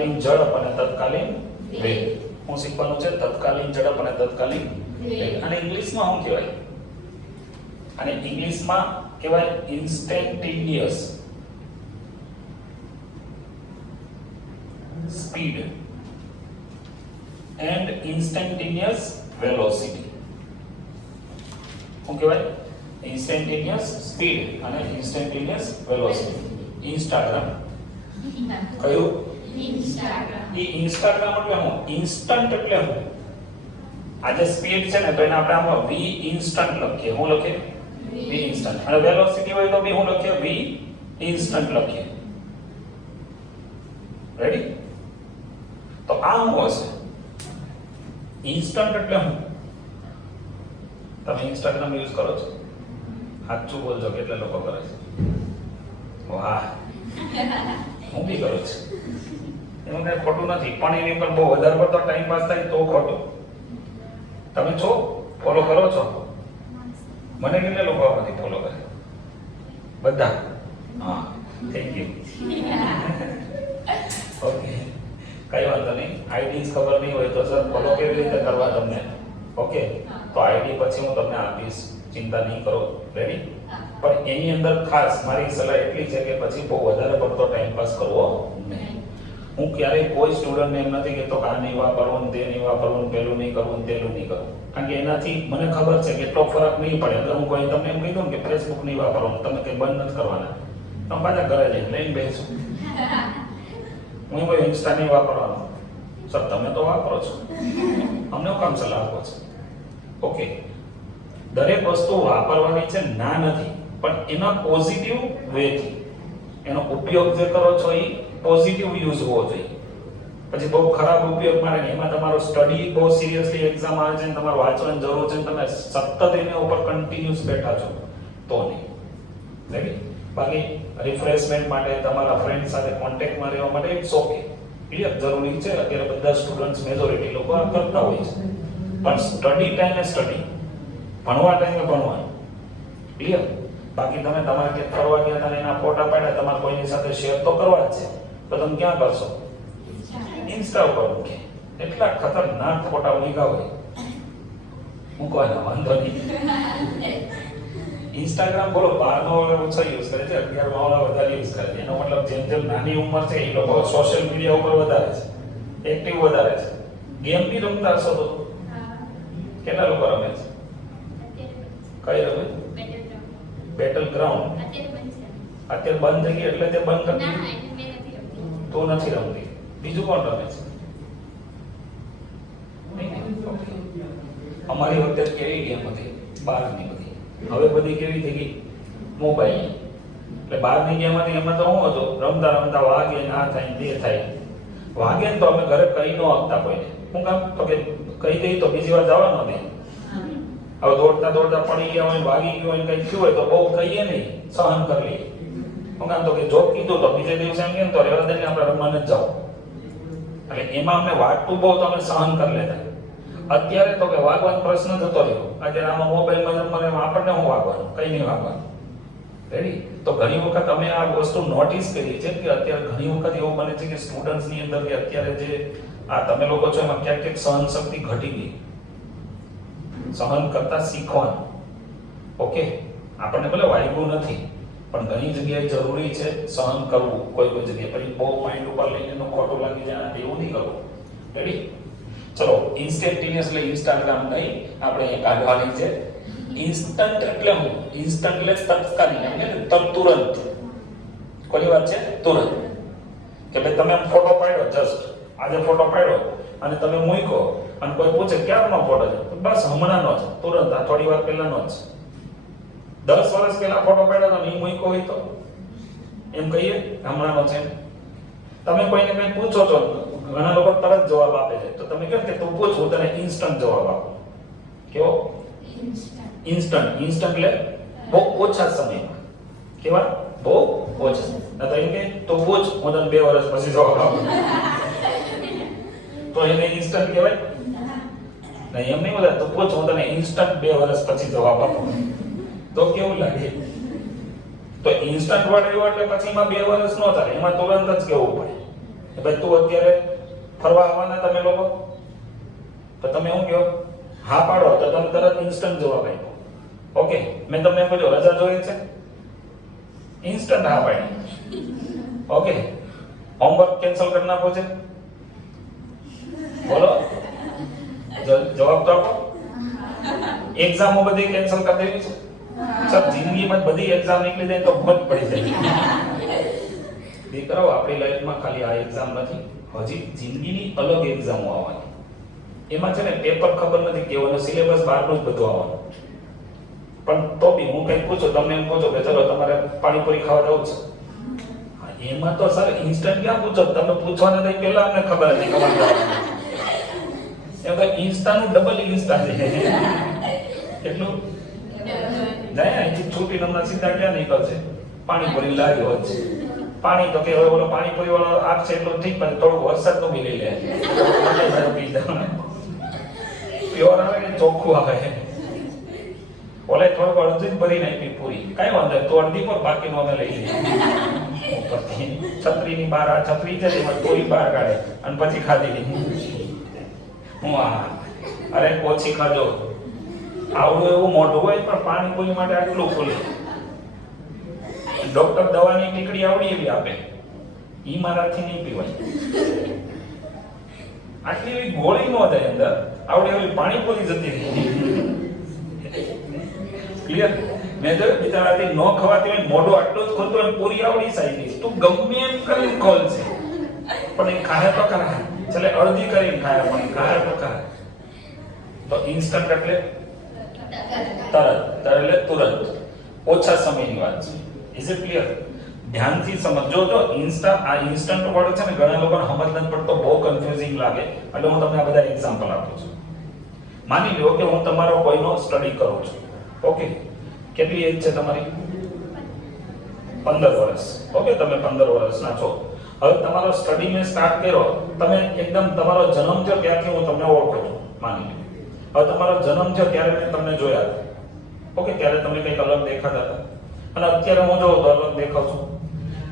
તત્કાલીન ઝડપ અને તત્કાલીન વેગ. હું શીખવાનું છે તત્કાલીન ઝડપ અને તત્કાલીન વેગ. અને ઇંગ્લિશમાં શું કહેવાય? અને ઇંગ્લિશમાં કહેવાય instantaneous speed and instantaneous velocity. શું કહેવાય? ઇન્સ્ટેન્ટેનિયસ સ્પીડ અને ઇન્સ્ટેન્ટેનિયસ વેલોસિટી. ઇન્સ્ટાગ્રામ કયું? Instagram. એ ઇન્સ્ટાગ્રામ એટલે શું? ઇન્સ્ટન્ટ એટલે શું? આજે સ્પીડ છે ને તો એને આપણે આમાં v ઇન્સ્ટન્ટ લખીએ. શું લખીએ? v instant. અને વેલોસિટી હોય તો બી શું લખીએ? v ઇન્સ્ટન્ટ લખીએ. રેડી? તો આ શું હશે? ઇન્સ્ટન્ટ એટલે શું? તમે ઇન્સ્ટાગ્રામ યુઝ કરો છો? સાચું બોલજો, કેટલા લોકો કરે છે? વાહ, હું બી કરું છું. એનું કઈ ખોટું નથી, પણ એની પર બહુ વધારે પડતો ટાઈમ પાસ થાય તો ખોટું. તમે છો ફોલો કરો છો? મને કેટલા લોકો આમાંથી ફોલો કરે? બધા? હા, થેન્ક યુ. ઓકે, કઈ વાંધો નહીં. આઈડીઝ ખબર નહીં હોય તો સર ફોલો કેવી રીતે કરવા તમને? ઓકે, તો આઈડી પછી હું તમને આપીશ, ચિંતા નહીં કરો. રેડી? પણ એની અંદર ખાસ મારી સલાહ એટલી છે કે પછી બહુ વધારે પડતો ટાઈમ પાસ કરવો નહીં. હું ક્યારેય કોઈ સ્ટુડન્ટને એમ નથી કહેતો કે આ નહીં વાપરવું, તે નહીં વાપરવું, પેલું નહીં કરવું, તેલું નહીં કરવું. કારણ કે એનાથી મને ખબર છે કે એટલો ફરક નહીં પડે. અગર હું કોઈ તમને એમ કહી દઉં કે ફેસબુક નહીં વાપરવાનું, તમે કંઈ બંધ નથી કરવાના, તમે પાછા ઘરે લઈને બેસો. હું કોઈ ઇન્સ્ટા નહીં વાપરવાનું, સર તમે તો વાપરો છો, અમને કામ સલાહ આપો છો. ઓકે, દરેક વસ્તુ વાપરવાની છે ના નથી, પણ એના પોઝિટિવ વેથી એનો ઉપયોગ જે કરો છો એ પોઝિટિવ યુઝ હોવો જોઈએ. પછી બહુ ખરાબ ઉપયોગ માટે એમાં તમારો સ્ટડી બહુ સિરિયસલી એક્ઝામ આવે છે, તમારે વાંચવાની જરૂર છે, તમે સતત એના ઉપર કન્ટિન્યુઅસ બેઠા છો તો નહીં. રેડી? બાકી રિફ્રેશમેન્ટ માટે, તમારા ફ્રેન્ડ સાથે કોન્ટેક્ટમાં રહેવા માટે ઇટ્સ ઓકે, ક્લિયર, જરૂરી છે. અત્યારે બધા સ્ટુડન્ટ્સ મેજોરિટી લોકો આ કરતા હોય છે. પણ સ્ટડી ટાઈમે સ્ટડી, ભણવા ટાઈમે ભણવાનું, ક્લિયર. બાકી તમે તમારે કે ફરવા ગયા હતા એના ફોટા પાડ્યા, તમારે કોઈની સાથે શેર તો કરવા જ છે, તો તમે ક્યાં કરશો? ઇન્સ્ટા ઉપર મૂકે. એટલા ખતરનાક ફોટા મૂક્યા હોય, મૂકવાના, વાંધો નહીં. ઇન્સ્ટાગ્રામ બોલો 12 વાળા ઓછા યુઝ કરે છે, 11 વાળા વધારે યુઝ કરે છે. એનો મતલબ જેમ જેમ નાની ઉંમર છે એ લોકો સોશિયલ મીડિયા ઉપર વધારે છે, એક્ટિવ વધારે છે. ગેમ બી રમતા હશો તો? કેટલા લોકો રમે છે? કઈ રમે? Battle ground. અત્યારે બંધ થઈ ગઈ એટલે તે બંધ કરી તો નથી રમતી. બીજું કોણ રમે છે? અમારી વખતે કેવી ગેમ હતી? બહારની બધી. હવે બધી કેવી થઈ ગઈ? મોબાઈલ. એટલે બહારની ગેમ હતી એમાં તો શું હતું? રમતા રમતા વાગે, ના થાય, તે થાય. વાગે ને તો અમે ઘરે કહી ન આપતા કોઈને. શું કામ? તો કે કહી દઈ તો બીજી વાર જવા ન દે. હવે દોડતા દોડતા પડી ગયા હોય, વાગી ગયો હોય, કઈ થયું હોય તો બહુ કહીએ નહીં, સહન કરી લઈએ. શું કામ? તો કે જો કીધું તો બીજે દિવસે એમ કે તો રેવા દે, આપણે રમવા નથી જાવ. એટલે એમાં અમને વાગતું બહુ તો અમે સહન કરી લેતા. અત્યારે તો કે વાગવાનો પ્રશ્ન જતો રહ્યો. અત્યારે આમાં મોબાઈલમાં રમવાનું, આપણને શું વાગવાનું? કઈ નહીં વાગવાનું. રેડી? તો ઘણી વખત અમે આ વસ્તુ નોટિસ કરી છે કે અત્યારે ઘણી વખત એવું બને છે કે સ્ટુડન્ટ્સની અંદર કે અત્યારે જે આ તમે લોકો છો એમાં ક્યાંક ક્યાંક સહન શક્તિ ઘટી ગઈ. સહન કરતા શીખવાનું. ઓકે, આપણને ભલે વાગ્યું નથી, પણ ઘણી જગ્યાએ જરૂરી છે સહન કરવું. કોઈ કોઈ જગ્યાએ પછી બહુ માઇન્ડ ઉપર લઈને એનું ખોટું લાગી જાય, એવું નહીં કરવું. રેડી? ચલો, ઇન્સ્ટેન્ટેનિયસ એટલે ઇન્સ્ટાગ્રામ નહીં, આપણે અહીંયા કાઢવાની છે. ઇન્સ્ટન્ટ એટલે શું? ઇન્સ્ટન્ટ એટલે તત્કાલીન, એટલે તુરંત. કોની વાત છે? તુરંત. કે ભાઈ તમે ફોટો પાડ્યો, જસ્ટ આજે ફોટો પાડ્યો અને તમે મૂક્યો અને કોઈ પૂછે ક્યારનો ફોટો છે? બસ હમણાંનો જ, તુરંત, આ થોડી વાર પહેલાનો જ. 10 વર્ષ પહેલા ફોટો પાડ્યો તો નહીં મૂક્યો હોય તો એમ કહીએ હમણાંનો છે. તમે કોઈને કંઈ પૂછો છો, ઘણા લોકો તરત જવાબ આપે છે, તો તમે કેમ કે તું પૂછ, હું તને ઇન્સ્ટન્ટ જવાબ આપું. કેવો? ઇન્સ્ટન્ટ. ઇન્સ્ટન્ટ એટલે બહુ ઓછા સમયમાં. કેવા? બહુ ઓછા. તો એમ કે તું પૂછ, હું તને 2 વર્ષ પછી જવાબ આપું, તો એને ઇન્સ્ટન્ટ કહેવાય? નહીં, એમ નહીં બોલે તું પૂછ, હું તને ઇન્સ્ટન્ટ 2 વર્ષ પછી જવાબ આપું, તો કેવું લાગે? તો ઇન્સ્ટન્ટ વર્ડ એવો એટલે પછી એમાં 2 વર્ષ ન થાય, એમાં તુરંત જ કેવું પડે. કે ભાઈ તું અત્યારે ફરવા આવવાના તમે લોકો? તો તમે શું કહો? હા પાડો તો તમે તરત ઇન્સ્ટન્ટ જવાબ આપ્યો. ઓકે, મેં તમને પૂછ્યું રજા જોઈએ છે? ઇન્સ્ટન્ટ હા પાડી. ઓકે, હોમવર્ક કેન્સલ કરી નાખો છે? બોલો, જવાબ તો આપો. એક્ઝામો બધી કેન્સલ કરી દેવી છે? સર જિંદગીમાં બધી એક્ઝામ નીકળી જાય તો ભૂત પડી જાય. દીકરાઓ, આપણી લાઈફમાં ખાલી આ એક્ઝામ નથી, હજી જિંદગીની અલગ એક્ઝામો આવવાની. એમાં છે ને પેપર ખબર નથી કેવાનો, સિલેબસ બહારનું જ બધું આવવાનું. પણ તો બી હું કંઈક પૂછું, તમને એમ પૂછો કે ચલો તમારે પાણીપુરી ખાવા જવું છે, એમાં તો સર ઇન્સ્ટન્ટ ક્યાં પૂછો, તમે પૂછવાના થઈ પહેલા અમને ખબર હતી ખબર એમ તો ઇન્સ્ટાનું ડબલ ઇન્સ્ટા છે. કેટલું જાય અહીંથી છૂટીને હમણાં સીધા ક્યાં નીકળશે? પાણીપુરી લારી હોત છે. પાણી તો કે ઓલો પાણીપુરી વાળો આપશે એટલું ઠીક, પણ થોડુંક વરસાદ તો બી લઈ લે. પ્યોર આવે કે ચોખ્ખું આવે? ઓલે થોડુંક અડધી જ ભરીને આપી પૂરી, કઈ વાંધો નહીં, તો અડધી પર બાકીનો અમે લઈ લઈએ. છત્રીની બહાર આ છત્રી છે એમાં પૂરી બહાર કાઢે અને પછી ખાધી. હું અરે ઓછી ખાજો, આવડું એવું મોઢું હોય પણ પાણીપુરી માટે આટલું ખુલે. ડોક્ટર દવાની ટીકડી આવડી એવી આપે, ઈ મારાથી નહીં પીવાય. આટલી એવી ગોળી ન જાય અંદર, આવડી એવી પાણીપુરી જતી રહી. ક્લિયર? મેં જો બિચારાથી ન ખવાતી હોય, મોઢું આટલું જ ખોલતું હોય, પૂરી આવડી સાઈઝ, તું ગમે એમ કરીને ખોલ છે પણ એ ખાય તો ખરા, છેલ્લે અડધી કરીને ખાય પણ ખાય તો ખરા. તો ઇન્સ્ટન્ટ એટલે તરત, એટલે તુરંત, ઓછા સમયની વાત છે. Is it clear? ધ્યાનથી સમજો. જો આ ઇન્સ્ટન્ટ વર્ડ છે ને ઘણા લોકોને સમજ નથી પડતો, બહુ કન્ફ્યુઝિંગ લાગે, એટલે હું તમને આ બધા એક્ઝામ્પલ આપું છું. માની લો કે હું તમારો કોઈનો સ્ટડી કરું છું. ઓકે, કેટલી એજ છે તમારી? 15 વર્ષ. ઓકે, તમે 15 વર્ષના છો. હવે તમારો સ્ટડી મેં સ્ટાર્ટ કર્યો, તમે એકદમ તમારો જન્મ થયો ત્યારથી હું તમને ઓળખું છું. માની લો હવે તમારો જન્મ થયો ત્યારે મેં તમને જોયા હતા. ઓકે, ત્યારે તમે કંઈક અલગ દેખાતા હતા અને અત્યારે હું જોઉં તો અલગ દેખાવ છું.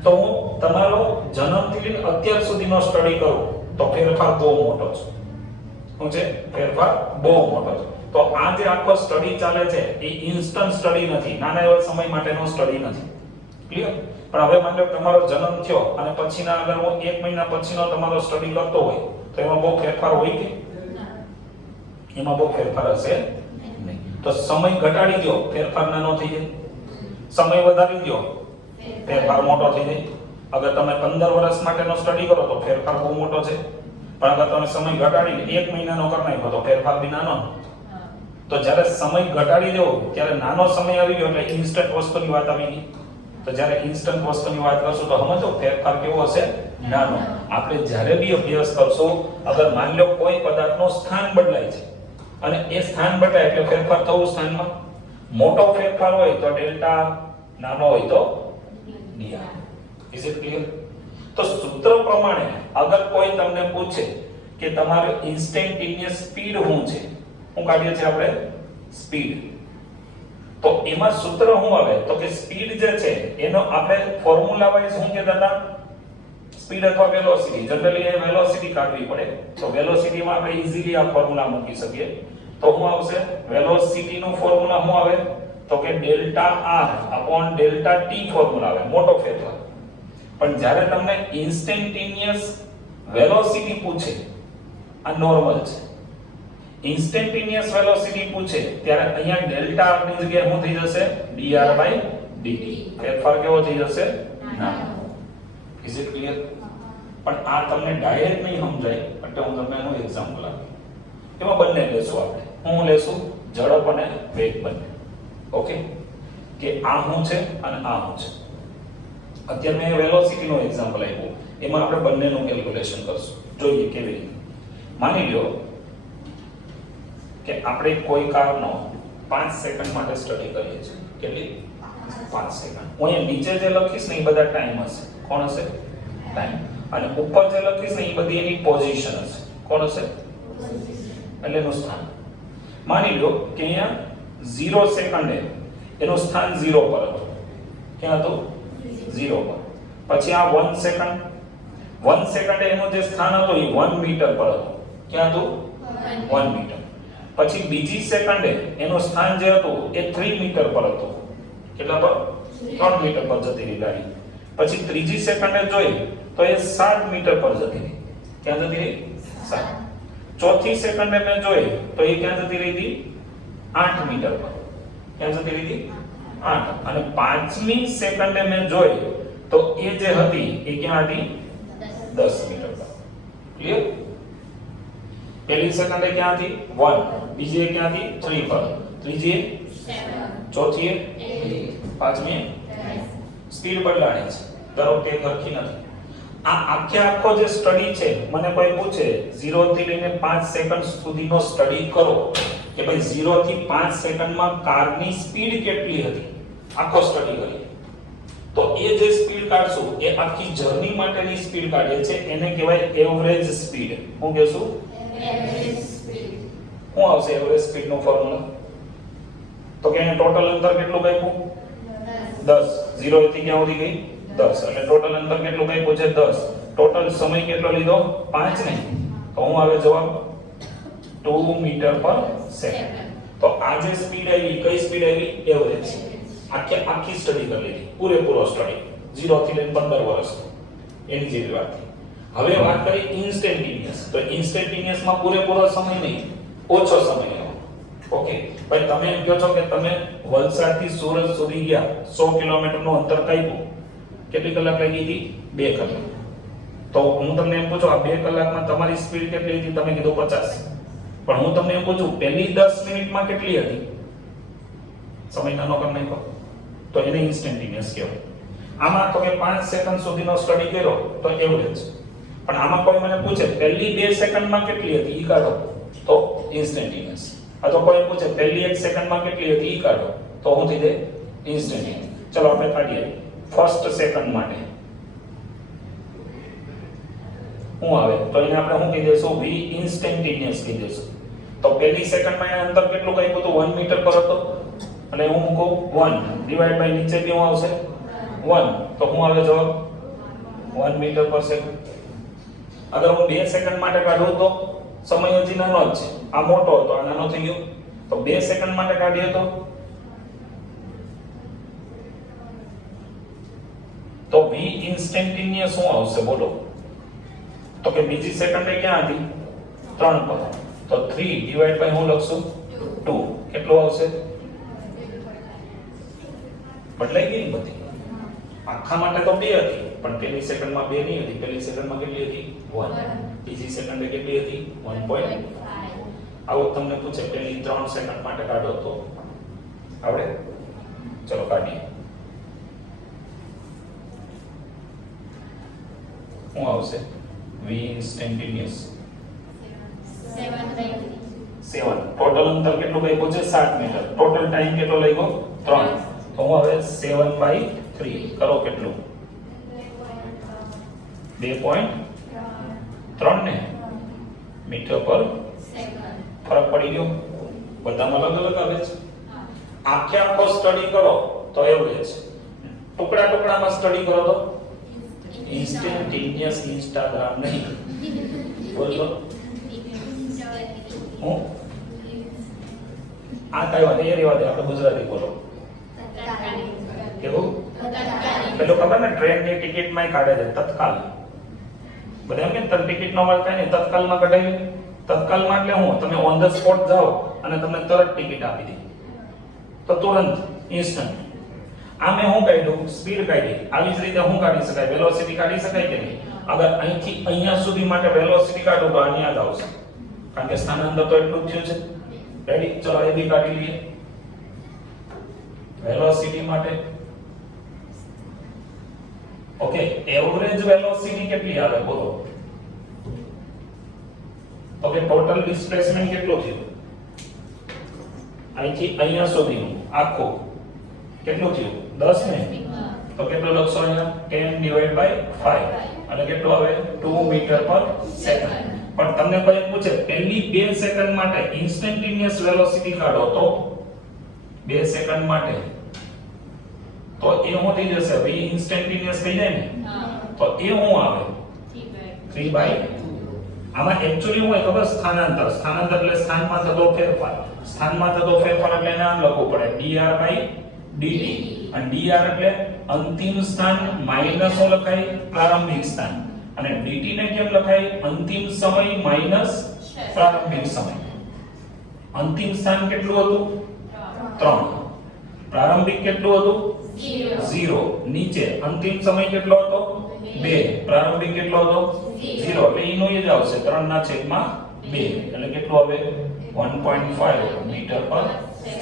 તો હું તમારો જન્મથી લઈને અત્યાર સુધીનો સ્ટડી કરું તો ફેરફાર બહુ મોટો છે. શું છે? ફેરફાર બહુ મોટો છે. તો આ જે આખો સ્ટડી ચાલે છે એ ઇન્સ્ટન્ટ સ્ટડી નથી, નાના એવા સમય માટેનો સ્ટડી નથી. ક્લિયર? પણ હવે માની લો તમારો જન્મ થયો અને પછીના અગર હું 1 મહિના પછીનો તમારો સ્ટડી કરતો હોય તો એમાં બહુ ફેરફાર હોય કે? એમાં બહુ ફેરફાર હશે નહીં. તો સમય ઘટાડી દો, ફેરફાર નાનો થઈ જાય. સમય વધારી દો, ફેરફાર મોટો થઈ જાય. અગર તમે 15 વર્ષ માટેનો સ્ટડી કરો તો ફેરફાર બહુ મોટો છે, પણ અગર તમે સમય ઘટાડીને 1 મહિનાનો કરી નાખો તો ફેરફાર બી નાનો. તો જ્યારે સમય ઘટાડી દેવો ત્યારે નાનો સમય આવી ગયો એટલે ઇન્સ્ટન્ટ વસ્તુની વાત આવી ગઈ. તો જ્યારે ઇન્સ્ટન્ટ વસ્તુની વાત કરશું તો સમજો ફેરફાર કેવો હશે? નાનો. આપણે જ્યારે બી અભ્યાસ કરશું, અગર માની લો કોઈ પદાર્થનું સ્થાન બદલાય છે અને એ સ્થાન બદલાય એટલે ફેરફાર થવું સ્થાનમાં. મોટો ફેરફાર હોય તો ડેલ્ટા, નાનો હોય તો ડીઆર. Is it clear? તો સૂત્ર પ્રમાણે અગર કોઈ તમને પૂછે કે તમારો ઇન્સ્ટેન્ટેનિયસ સ્પીડ શું છે, શું કાઢીએ છીએ આપણે? સ્પીડ. તો એમાં સૂત્ર શું આવે? તો કે સ્પીડ જે છે એનો આપણે ફોર્મ્યુલા વાઇઝ શું કહેતા હતા? સ્પીડ અથવા વેલોસિટી. જનરલી એ વેલોસિટી કાઢવી પડે. તો વેલોસિટીમાં આપણે ઈઝીલી આ ફોર્મ્યુલા મૂકી શકીએ. તો શું આવશે? વેલોસિટી નું ફોર્મ્યુલા શું આવે? તો કે delta R upon delta T formula આવે, મોટો ફેરફાર. પણ જ્યારે તમને ઇન્સ્ટેન્ટેનિયસ વેલોસિટી પૂછે, આ નોર્મલ છે. ઇન્સ્ટેન્ટેનિયસ વેલોસિટી પૂછે ત્યારે અહીંયા ડેલ્ટા આર ની જગ્યાએ શું થઈ જશે? dr by dt. ફેરફાર કેવો થઈ જશે? નાનો. Is it clear? પણ આ તમને ડાયરેક્ટ નહીં સમજાય એટલે હું તમને એનું એક્ઝામ્પલ આપું. એમાં બંને લેશું આપણે. હું લેશું ઝડપ અને વેગ બંને. ઓકે, કે આ શું છે અને આ શું છે. અત્યારે મેં વેલોસિટી નો એક્ઝામ્પલ આપ્યું, એમાં આપણે બંનેનું કેલ્ક્યુલેશન કરશું. જોઈએ કેવી રીતે. માની લો કે આપણે કોઈ કારનો 5 સેકન્ડ માટે સ્ટડી કરીએ છીએ. કેટલી? 5 સેકન્ડ. હું અહીંયા નીચે જે લખીશ ને એ બધા ટાઈમ હશે. કોણ હશે? ટાઈમ. અને ઉપર જે લખીશ ને એ બધી એની પોઝિશન હશે. કોણ હશે? એટલે એનું સ્થાન. માની લો કે અહીંયા 0 સેકન્ડે એનું સ્થાન 0 પર હતું. ક્યાં હતું? 0 પર. પછી આ 1 સેકન્ડ, 1 સેકન્ડે એનું જે સ્થાન હતું એ 1 મીટર પર હતું. ક્યાં હતું? 1 મીટર. પછી બીજી સેકન્ડે એનું સ્થાન જે હતું એ 3 મીટર પર હતું. કેટલા પર? 3 મીટર પર જતી રહી ગાડી. પછી ત્રીજી સેકન્ડે જોઈ તો એ 7 મીટર પર જતી રહી. ક્યાં જતી રહી? 7. ચોથી સેકન્ડે મેં જોઈ તો એ ક્યાં જતી રહી હતી? 8 મીટર પર. ક્યાં જતી રહી હતી? 8. અને પાંચમી સેકન્ડે મેં જોઈ તો એ જે હતી એ ક્યાં હતી? 10 મીટર પર. ક્લિયર? પહેલી સેકન્ડે ક્યાં હતી? 1. બીજી ક્યાં હતી? 3 પર. ત્રીજી 7. ચોથી 8. પાંચમી સ્પીડ બદલાણી છે. દર વખતે સરખી નથી. આ આખો જે સ્ટડી છે, મને કોઈ પૂછે 0 થી લઈને 5 સેકન્ડ સુધીનો સ્ટડી કરો કે ભાઈ 0 થી 5 સેકન્ડમાં કારની સ્પીડ કેટલી હતી, આખો સ્ટડી કરી તો એ જે સ્પીડ કાઢશું એ આખી જર્ની માટેની સ્પીડ કાઢીએ છે, એને કહેવાય એવરેજ સ્પીડ. હું કહેશું એવરેજ સ્પીડ. શું આવશે એવરેજ સ્પીડ નો ફોર્મ્યુલા? તો કે ટોટલ અંતર કેટલું આપ્યું? 10. 0 થી ક્યાં સુધી ગઈ? 10. એટલે ટોટલ અંતર કેટલું આપ્યું છે? 10. ટોટલ સમય કેટલો લીધો? 5 નહીં. તો હું આવે જવાબ 2 મીટર પર સેકન્ડ. તો આ જે સ્પીડ આવી કઈ સ્પીડ આવી? એવરેજ. આખી સ્ટડી કરી લીધી, પૂરેપૂરો સ્ટડી 0 થી લઈને 15 વર્ષ એની જેવી વાત થઈ. હવે વાત કરી ઇન્સ્ટેન્ટેનિયસ. તો ઇન્સ્ટેન્ટેનિયસ માં પૂરેપૂરો સમય નહીં, ઓછો સમય લેવો. ઓકે ભાઈ, તમે એમ કહો છો કે તમે વલસાડ થી સુરત સુધી ગયા, 100 કિલોમીટર નું અંતર કાપ્યું, કેટલી કલાક લાગી હતી? 2 કલાક. તો હું તમને એમ પૂછું આ 2 કલાકમાં તમારી સ્પીડ કેટલી હતી? તમે કીધું 50. પણ હું તમને એમ પૂછું પહેલી 10 મિનિટમાં કેટલી હતી? સમય નાનો કરી નાખો તો એને ઇન્સ્ટેન્ટેનિયસ કહેવાય. આમાં તો કે 5 સેકન્ડ સુધીનો સ્ટડી કર્યો તો એવરેજ. પણ આમાં કોઈ મને પૂછે પહેલી 2 સેકન્ડમાં કેટલી હતી ઈ કાઢો તો ઇન્સ્ટેન્ટેનિયસ. અથવા કોઈ પૂછે પહેલી 1 સેકન્ડમાં કેટલી હતી ઈ કાઢો તો હું થઈ જાય ઇન્સ્ટેન્ટેનિયસ. ચલો આપણે કાઢીએ ફર્સ્ટ સેકન્ડ માટે. શું આવે? તો એને આપણે શું કહી દઈશું? v ઇન્સ્ટેન્ટેનિયસ કહી દઈશું. તો પહેલી સેકન્ડમાં એ અંતર કેટલું કાપ્યું હતું? 1 મીટર પર હતો. અને હું મૂકું 1 ડિવાઇડ બાય નીચે કેવું આવશે? 1. તો હું આવે જવાબ 1 મીટર પર સેકન્ડ. અગર હું 2 સેકન્ડ માટે કાઢું તો સમય હજી નાનો જ છે, આ મોટો હતો, આ નાનો થઈ ગયો. તો 2 સેકન્ડ માટે કાઢીએ તો v ઇન્સ્ટેન્ટેનિયસ શું આવશે બોલો? તો કે બીજી સેકન્ડે ક્યાં હતી? 3 પર. તો 3 ડિવાઇડ બાય હું લખશું 2. કેટલું આવશે? બદલાઈ ગઈ બધી. આખા માટે તો 2 હતી, પણ પહેલી સેકન્ડમાં 2 નહીં હતી. પહેલી સેકન્ડમાં કેટલી હતી? 1. બીજી સેકન્ડે કેટલી હતી? 1.5. આવો તમને પૂછે પહેલી 3 સેકન્ડ માટે કાઢો તો આવડે? ચલો કાઢીએ. શું આવશે? v instantaneous 7. ટોટલ અંતર કેટલું આપ્યું છે? 7 મીટર. ટોટલ ટાઈમ કેટલો લાગ્યો? 3. તો હું હવે 7/3 કરો કેટલું? 2.3 ને મીટર પર સેકન્ડ. ફરક પડી ગયો? બધામાં અલગ અલગ આવે છે. આખો સ્ટડી કરો તો એવરેજ. ટુકડામાં સ્ટડી કરો તો ઇન્સ્ટેન્ટેનિયસ. ઇન્સ્ટાગ્રામ નહીં બોલો. હું આ કઈ વાત એ રેવા દે, આપણે ગુજરાતી બોલો. કેવું? પેલો ખબર ને ટ્રેન ની ટિકિટ માં કાઢે છે તત્કાલ. બધા એમ કે તને ટિકિટ નો મળે ને તત્કાલ માં કઢાવી. તત્કાલ માં એટલે હું તમે ઓન ધ સ્પોટ જાઓ અને તમને તરત ટિકિટ આપી દે તો તુરંત ઇન્સ્ટન્ટ. આ મેં હું કાઢ્યું? સ્પીડ કાઢી. આવી જ રીતે હું કાઢી શકાય? વેલોસિટી કાઢી શકાય કે નહીં? અગર અહીંથી અહીંયા સુધી માટે વેલોસિટી કાઢું તો આની યાદ આવશે, કારણ કે સ્થાનાંતર તો એટલું જ થયું છે. રેડી? ચલો એ બી કાઢી લઈએ. વેલોસિટી માટે ઓકે, એવરેજ વેલોસિટી કેટલી આવે બોલો? ઓકે, ટોટલ ડિસ્પ્લેસમેન્ટ કેટલું થયું? અહીંથી અહીંયા સુધીનું આખું કેટલું થયું? 10 ને? તો કેટલું લખશો અહીંયા? 10 ડિવાઇડ બાય 5 અને કેટલું આવે? 2 મીટર પર સેકન્ડ. પણ તમને કોઈ પૂછે પહેલી 2 સેકન્ડ માટે ઇન્સ્ટેન્ટેનિયસ વેલોસિટી કાઢો તો 2 સેકન્ડ માટે તો એ શું થઈ જશે? v ઇન્સ્ટેન્ટેનિયસ થઈ જાય ને? તો એ શું આવે? 3/2. આમાં એકચ્યુઅલી હું ખબર સ્થાનાંતર એટલે સ્થાનમાં થતો ફેરફાર. સ્થાનમાં થતો ફેરફાર એટલે નામ લખવું પડે dr/dt. અને dr એટલે અંતિમ સ્થાન માઈનસ શું લખાય પ્રારંભિક સ્થાન, અને dt ને કેમ લખાય અંતિમ સમય માઈનસ પ્રારંભિક સમય. અંતિમ સ્થાન કેટલું હતું 3, પ્રારંભિક કેટલું હતું 0, નીચે અંતિમ સમય કેટલો હતો 2, પ્રારંભિક કેટલો હતો 0, એટલે એનું એ જ આવશે 3/2. એટલે કેટલું આવે 1.5 મીટર પર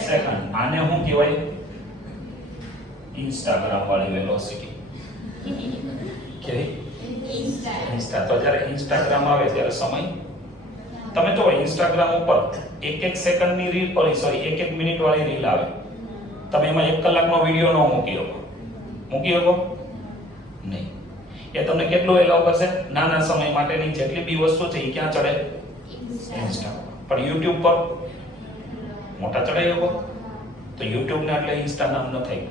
સેકન્ડ. આને શું કહેવાય ઇન્સ્ટાગ્રામ વાળી વેલોસિટી. કે ઇન્સ્ટા તો જ્યારે ઇન્સ્ટાગ્રામ આવે ત્યારે સમય તમે તો ઇન્સ્ટાગ્રામ ઉપર એક સેકન્ડની રીલ સોરી એક મિનિટ વાળી રીલ આવે, તમે એમાં 1 કલાકનો વિડિયો ન મૂકી શકો નહીં. એ તમને કેટલું એલાવ કરશે નાના સમય માટેની જેટલી બી વસ્તુ છે એ ક્યાં ચડે ઇન્સ્ટા. પણ YouTube પર મોટા ચડાઈ શકો તો YouTube ને એટલે ઇન્સ્ટા નામ ન થાય,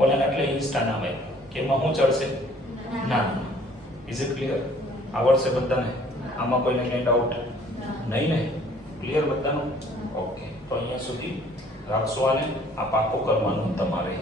ઓલાને એટલે ઇન્સ્ટા નામ આવે કે એમાં શું ચડશે નાના. Is it clear? આવડશે બધાને? આમાં કોઈને કઈ ડાઉટ નહીં ને? ક્લિયર બધાનું? ઓકે, તો અહીંયા સુધી રાખશો. આને આ પાકો કરવાનું તમારે.